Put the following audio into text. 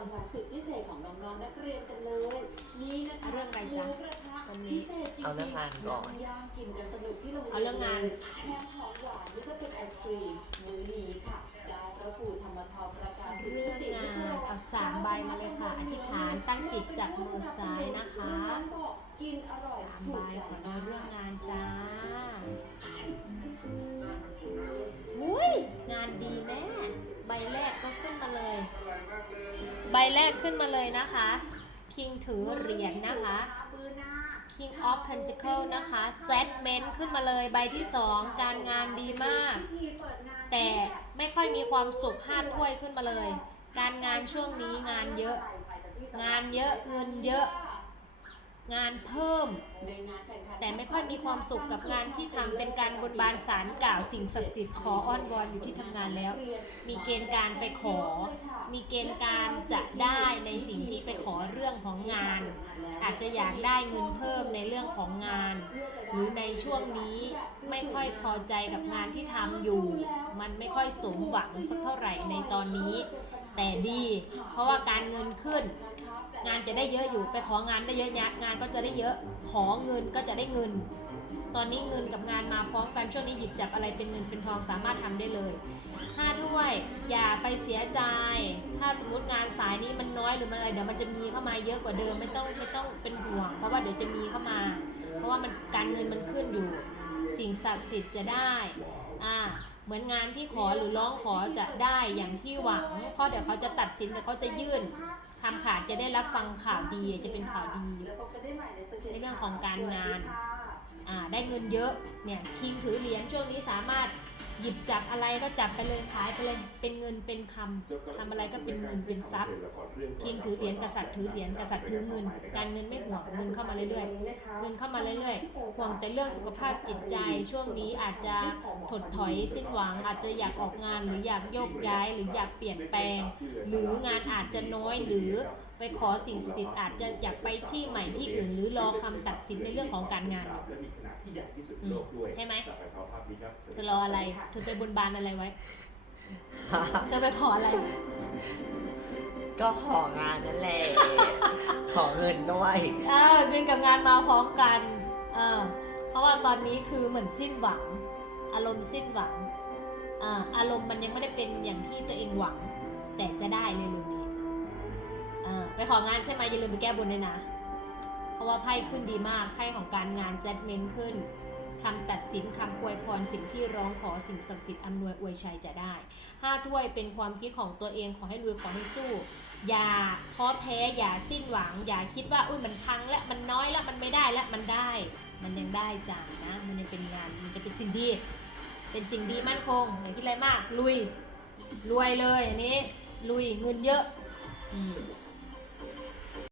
รขวัญสุดพิเศษของน้องๆนักเรียนกันเลย นี่นะคะเรื่องอะไรจ๊ะหมูกระทะวันนี้พิเศษจริงๆเอาเรื่องงานก่อนงย่างกินกันสนุกที่โรงเรียนเอาเรื่องงานลยแถมของหวานนี่ก็เป็นไอศครีมมื้อนี้ค่ะดาวพระปู่ธรรมทรประกาศสิทเรื่ธิองติงาวิทนยาเอาสามใบมาเลยค่ะอธิษฐานตั้งจิตจากมือซ้ายนะคะ กินอร่อยสามถูใบกใจขอดูมากเรื่องงานจ้า ใบแรกขึ้นมาเลยนะคะ คิงถือเหรียญนะคะ King of Pentacle นะคะ Judgment ขึ้นมาเลยใบที่2การงานดีมาก แต่ไม่ค่อยมีความสุขห้าถ้วยขึ้นมาเลย การงานช่วงนี้งานเยอะ งานเยอะเงินเยอะ งานเพิ่ม แต่ไม่ค่อยมีความสุขกับงานที่ทำเป็นการบนบานสารกล่าวสิ่งศักดิ์สิทธิ์ขออ้อนวอนอยู่ที่ทำงานแล้ว มีเกณฑ์การไปขอ มีเกณฑ์การจะได้ในสิ่งที่ไปขอเรื่องของงาน อาจจะอยากได้เงินเพิ่มในเรื่องของงาน หรือในช่วงนี้ไม่ค่อยพอใจกับงานที่ทำอยู่ มันไม่ค่อยสมหวังสักเท่าไหร่ในตอนนี้ แต่ดี เพราะว่าการเงินขึ้น งานจะได้เยอะอยู่ไปของานได้เยอะยะงานก็จะได้เยอะขอเงินก็จะได้เงิน ตอนนี้เงินกับงานมาพร้อมกันช่วงนี้หยิบจับอะไรเป็นเงินเป็นทองสามารถทำได้เลยห้าด้วย อย่าไปเสียใจ ถ้าสมมติงานสายนี้มันน้อยหรือมันอะไรเดี๋ยวมันจะมีเข้ามาเยอะกว่าเดิมไม่ต้องไม่ต้องเป็นห่วง เพราะว่าเดี๋ยวจะมีเข้ามา เพราะว่ามันการเงินมันขึ้นอยู่ สิ่งศักดิ์สิทธิ์จะได้อ่าเหมือนงานที่ขอหรือร้องขอจะได้อย่างที่หวัง เพราะเดี๋ยวเขาจะตัดสินเดี๋ยวเขาจะยื่นคำขาดจะได้รับฟังข่าวดีจะเป็นข่าวดีในเรื่องของการงานอ่าได้เงินเยอะเนี่ยคิงถือเหรียญช่วงนี้สามารถ หยิบจับอะไรก็จับไปเลยขายไปเลย เป็นเงินเป็นคำทำอะไรก็เป็นเงินเป็นทรัพย์คิงถือเหรียญกษัตริย์ถือเหรียญกษัตริย์ถือเงิน การเงินไม่ห่วงเงินเข้ามาเรื่อยๆเงินเข้ามาเรื่อยๆห่วงแต่เรื่องสุขภาพจิตใจช่วงนี้อาจจะถดถอยสิ้นหวัง อาจจะอยากออกงานหรืออยากโยกย้ายหรืออยากเปลี่ยนแปลง หรืองานอาจจะน้อยหรือ ไปขอสิ่งศักดิ์สิทธิ์อาจจะอยากไปที่ใหม่ที่อื่น หรือรอคำตัดสินในเรื่องของการงานและมีขนาดที่ใหญ่ที่สุดในโลกด้วยใช่ไหมจากไปขอภาพนี้ครับเธอรออะไรเธอไปบนบานอะไรไว้เธอไปขออะไร ก็ของานนั่นแหละขอเงินด้วยเออเงินกับงานมาพร้อมกันเออเพราะว่าตอนนี้คือเหมือนสิ้นหวัง อารมณ์สิ้นหวังอ่าอารมณ์มันยังไม่ได้เป็นอย่างที่ตัวเองหวัง แต่จะได้เลยลุงนี้เอไปของานใช่ไหมอย่าลืมไปแก้บนด้วยนะ เพราะว่าไพ่ขึ้นดีมากไพ่ของการงานจัดเมนขึ้นคำตัดสินคำอวยพรสิ่งที่ร้องขอสิ่งศักดิ์สิทธิ์อำนวยอวยชัยจะได้ห้าถ้วยเป็นความคิดของตัวเองขอให้รวยขอให้สู้ อย่าท้อแท้อย่าสิ้นหวัง อย่าคิดว่าอุ้ยมันพังแล้วมันน้อยแล้วมันไม่ได้แล้วมันได้ มันยังได้จ้านะ มันยังเป็นงานมันจะเป็นสิ่งดี เป็นสิ่งดีมั่นคงอย่าคิดอะไรมาก ลุยรวยเลยอันนี้ ลุยเงินเยอะ อืม